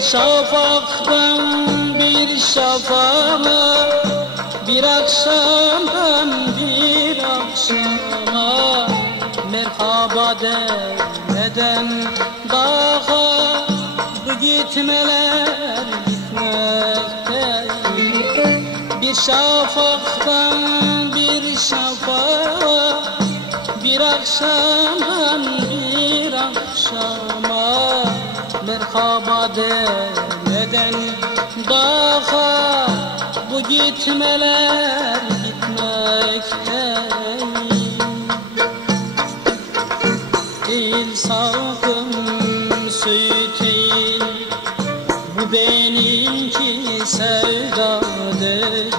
şafaktan bir şafağa Bir akşamdan bir akşama. Merhaba demeden daha Bu gitmeler gitmekte Bir şafaktan bir şafağa Bir akşamdan bir akşama Merhaba demeden daha Bu gitmeler gitmekte İl salkım söğüteyim Bu benimki sevda değil.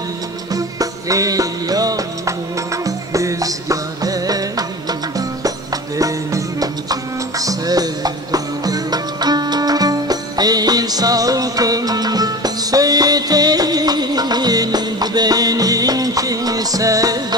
Ey yağmur rüzgar ey Benimki sevda değil Ey salkım Bu benimki sevda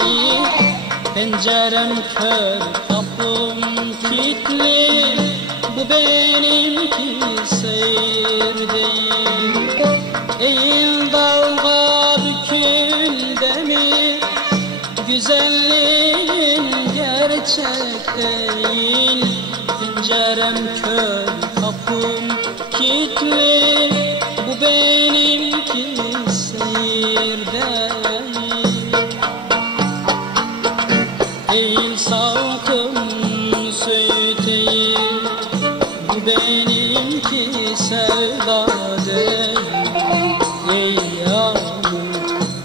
değil Pencerem kör kapım kilitli. Bu benimki seyir değil Eğil dalga bükül demir. Güzelliğin gerçek değil Pencerem kör kapım kilitli. Bu benimki seyir değil Değil salkım söğüteyim Benimki sevda değil. Ey yağmur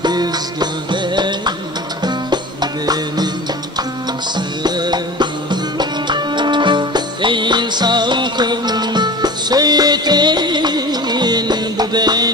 rüzgar ey Benim sevdam Değil salkım söğüteyim Bu benim